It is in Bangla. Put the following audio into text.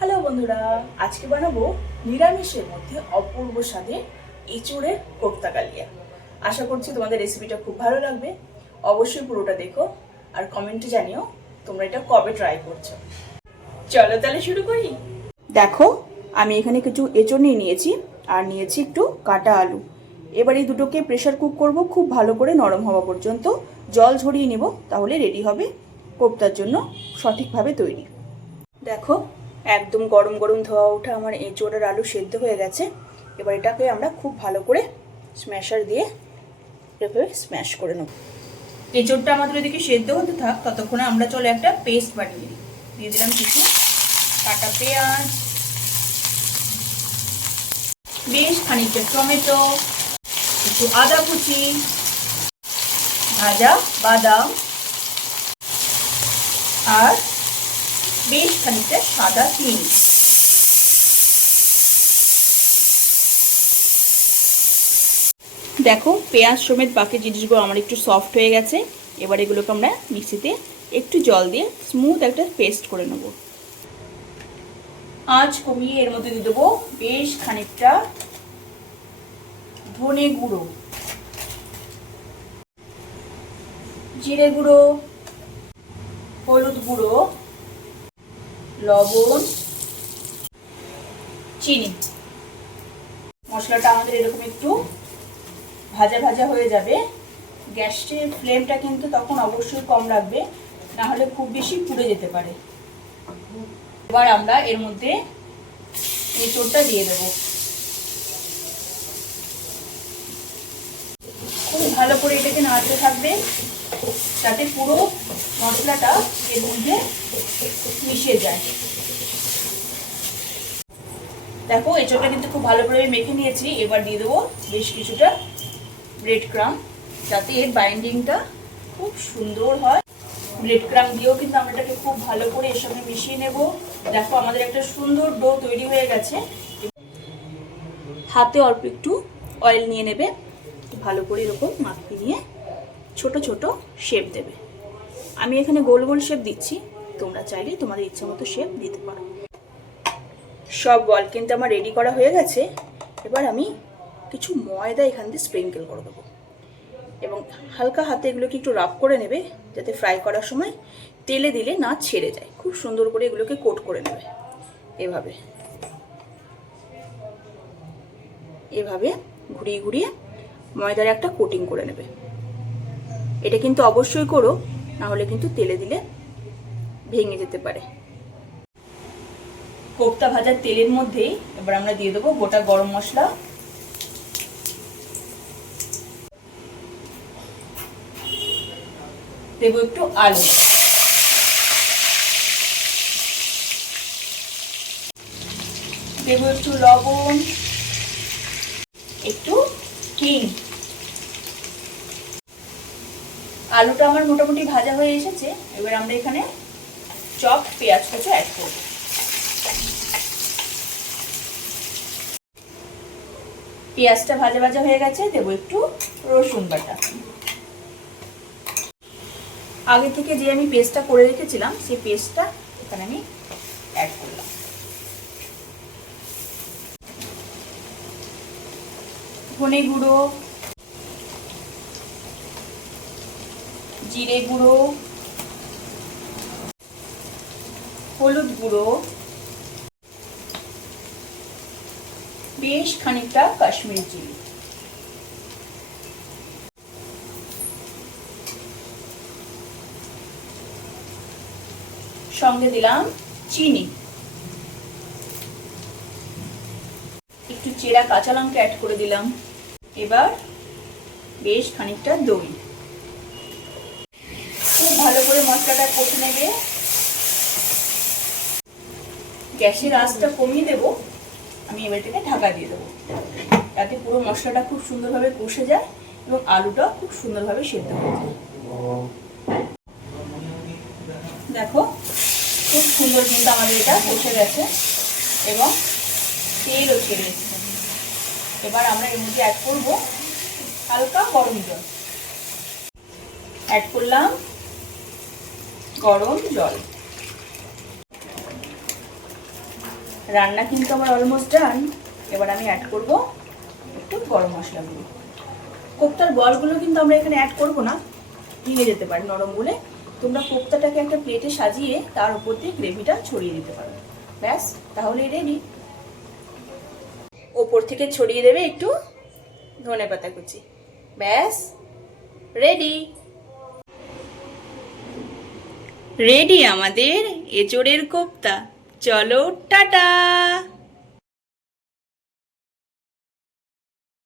হ্যালো বন্ধুরা, আজকে বানাবো নিরামিষের মধ্যে অপূর্ব স্বাদের এঁচোড়ের কোপ্তা কালিয়া। আশা করছি তোমাদের রেসিপিটা খুব ভালো লাগবে। অবশ্যই পুরোটা দেখো আর কমেন্টে জানিও তোমরা এটা কবে ট্রাই করছো। চলো তাহলে শুরু করি। দেখো, আমি এখানে কিছু এঁচোড় নিয়েছি আর নিয়েছি একটু কাটা আলু। এবার এই দুটোকে প্রেশার কুক করব খুব ভালো করে নরম হওয়া পর্যন্ত। জল ঝরিয়ে নেব, তাহলে রেডি হবে কোপ্তার জন্য সঠিকভাবে তৈরি। দেখো, একদম গরম গরম ধোয়া ওঠা আমার এঁচোড় আর আলু সেদ্ধ হয়ে গেছে। এবার এটাকে আমরা খুব ভালো করে স্ম্যাশার দিয়ে এভাবে স্ম্যাশ করে নেব। এঁচোড়টা আমাদের এদিকে সেদ্ধ হতে থাক, ততক্ষণে আমরা চলে একটা পেস্ট বানিয়ে দিই। দিয়ে দিলাম কিছু কাটা পেঁয়াজ, বেশ খানিকটা টমেটো, একটু আদা কুচি, ভাজা বাদাম আর বেশ খানিকটা সাদা তিল। দেখো, পেঁয়াজ সমেত বাকি জিনিসগুলো আমার একটু সফট হয়ে গেছে। এবার এগুলোকে আমরা মিক্সিতে একটু জল দিয়ে স্মুথ একটা পেস্ট করে নেব। আঁচ কমিয়ে এর মধ্যে দিয়ে দেবো বেশ খানিকটা ধনে গুঁড়ো, জিরে গুঁড়ো, হলুদ গুঁড়ো, লবণ, চিনি। মশলাটা আমাদের এরকম একটু ভাজা ভাজা হয়ে যাবে। গ্যাসের ফ্লেমটা কিন্তু তখন অবশ্যই কম রাখবে, না হলে খুব বেশি পুড়ে যেতে পারে। এবার আমরা এর মধ্যে এঁচোড়টা দিয়ে দেব। খুব ভালো করে এটাকে নাড়তে থাকবে যাতে পুরো মশলাটা এর মধ্যে মিশে যায়। দেখো, এঁচোড়টা কিন্তু খুব ভালো করে মেখে নিয়েছি। এবার দিয়ে দেবো বেশ কিছুটা ব্রেড ক্রাম্ব, যাতে এর বাইন্ডিংটা খুব সুন্দর হয়। ব্রেড ক্রাম্ব দিয়েও কিন্তু আমরা এটাকে খুব ভালো করে এর সঙ্গে মিশিয়ে নেব। দেখো, আমাদের একটা সুন্দর ডো তৈরি হয়ে গেছে। হাতে অল্প একটু অয়েল নিয়ে নেবে, ভালো করে এরকম মাখিয়ে নিয়ে ছোট ছোট শেপ দেবে। আমি এখানে গোল গোল শেপ দিচ্ছি, তোমরা চাইলে তোমাদের ইচ্ছা মতো শেপ দিতে পারো। সব বল কিন্তু আমার রেডি করা হয়ে গেছে। এবার আমি কিছু ময়দা এখান দিয়ে স্প্রিঙ্কেল করে দেবো এবং হালকা হাতে এগুলোকে একটু রাব করে নেবে, যাতে ফ্রাই করার সময় তেলে দিলে না ছেড়ে যায়। খুব সুন্দর করে এগুলোকে কোট করে নেবে। এভাবে এভাবে ঘুরিয়ে ঘুরিয়ে ময়দার একটা কোটিং করে নেবে। এটা কিন্তু অবশ্যই করো, না হলে কিন্তু তেলে দিলে ভেঙে যেতে পারে। কোপ্তা ভাজার তেলের মধ্যেই এবার আমরা দিয়ে দেবো গোটা গরম মশলা, দেব একটু আলু, দেব একটু লবণ, একটু হিং। আলুটা আমার মোটামুটি ভাজা হয়ে এসেছে। এবার আমরা এখানে চপ পেঁয়াজ কুচি অ্যাড করব। পেঁয়াজটা ভাজা ভাজা হয়ে গেছে, দেবো একটু রসুন বাটা। আগে থেকে যে আমি পেস্টটা করে রেখেছিলাম সেই পেস্টটা এখানে আমি অ্যাড করলাম। ধনে গুঁড়ো, জিরে গুঁড়ো, হলুদ গুঁড়ো, বেশ খানিকটা কাশ্মীরি চিলি, সঙ্গে দিলাম চিনি, একটু চেরা কাঁচা লঙ্কা অ্যাড করে দিলাম। এবার বেশ খানিকটা দই। খুব ভালো করে মশলাটা কষে নেবে। গ্যাসের আঁচটা কমিয়ে দেব। আমি এবার এটাকে ঢাকা দিয়ে দেবো, যাতে পুরো মশলাটা খুব সুন্দরভাবে কষে যায় এবং আলুটা খুব সুন্দরভাবে সেদ্ধ হয়ে যায়। দেখো, খুব সুন্দর কিন্তু আমাদের এটা কষে গেছে এবং তেলও ছেড়ে এসেছে। এবার আমরা এর মধ্যে অ্যাড করবো হালকা গরম জল। অ্যাড করলাম গরম জল। রান্না কিন্তু আমার অলমোস্ট ডান। এবার আমি অ্যাড করব একটু গরম মশলা গুঁড়ো। কোপ্তার বলগুলো কিন্তু আমরা এখানে অ্যাড করব না, ভেঙে যেতে পারে নরম বলে। তোমরা কোপ্তাটাকে একটা প্লেটে সাজিয়ে তার উপর দিয়ে গ্রেভিটা ছড়িয়ে দিতে পারো। ব্যাস, তাহলে রেডি। ওপর থেকে ছড়িয়ে দেবে একটু ধনেপাতা কুচি। ব্যাস রেডি। রেডি আমাদের এঁচোড়ের কোপ্তা। চলো টাটা।